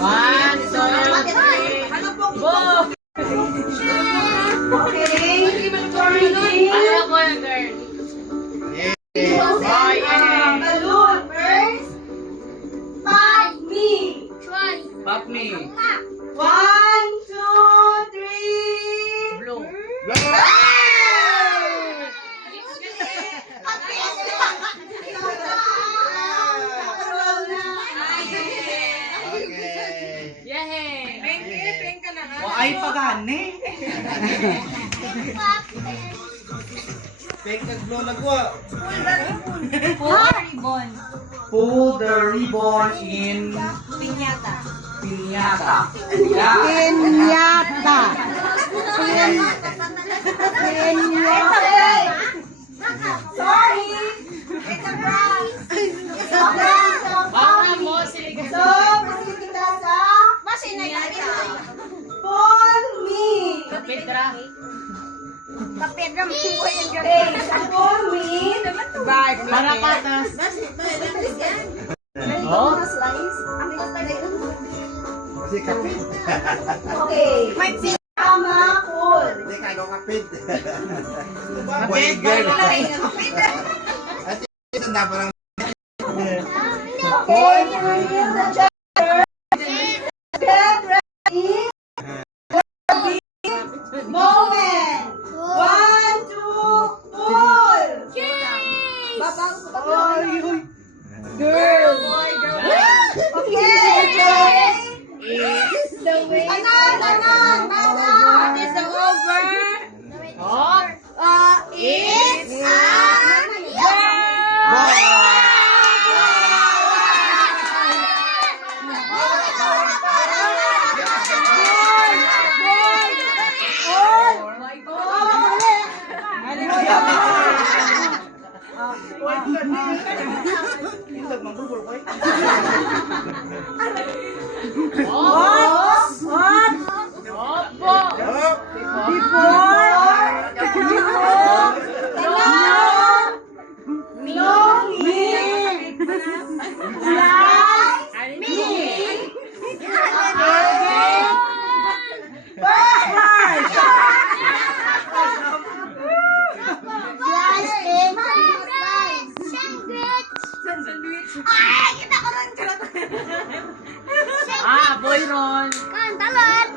One, two, three. Go! Okay. Ano po yung girl? Boy, Balloon first. Pop me. Pop me. 1, 2, 3. Blue. Yay! Ay, pagani. Fake nag-blow na ko. Pull the ribbon in Piñata. piñata. Piñata. Sorry. It's a prank. It's a prank. Bawal mo, siligan. So, masigit kita sa Pull me. Kapitra. Okay, sa Pull me. Para patas. Oh? Kasi kapit. Okay. Tama, pull. Hindi ka ikaw kapit. Boy, girl. At ito na parang Okay, reveal the gender. Get ready. Moment. 1, 2, pull. Girl. Okay. Tanan. Basa. What is the over? Oh? It's a Boy Ron. Kadarat.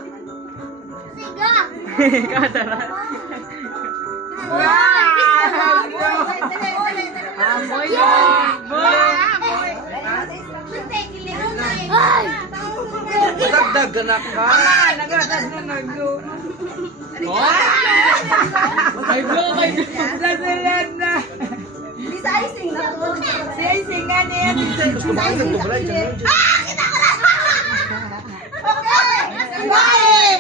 Boy Ron. dagdag anak ka. May blue, may blue. Bisa icing na to. Gusto ba kayo nagdubulay dyan? Okay. Bye.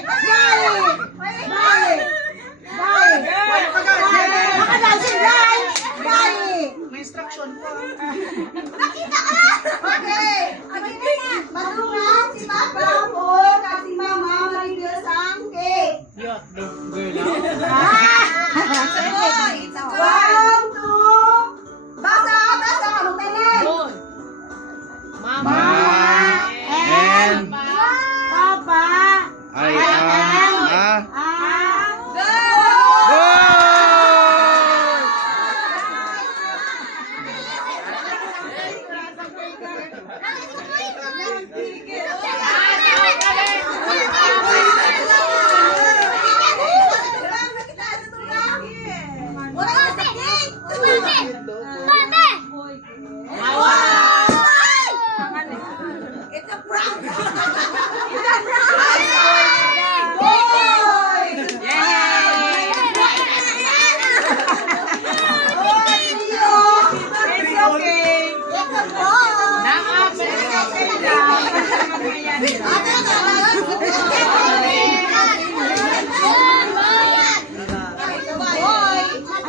Makadasin, bye. May instruction pa. Nakita ka na. Okay. Madungan si Papa Paul at si Mama mag-reveal sa ang cake. Yot, girl. It's a 1, 2. Basa. Magtanan. Boy. Mama. And Papa. I am Go. It's a prank.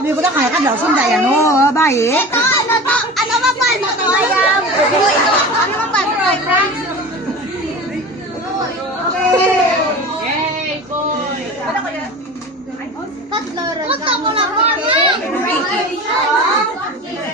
Vì có đắc hải các đảo xung đại à nó ba ấy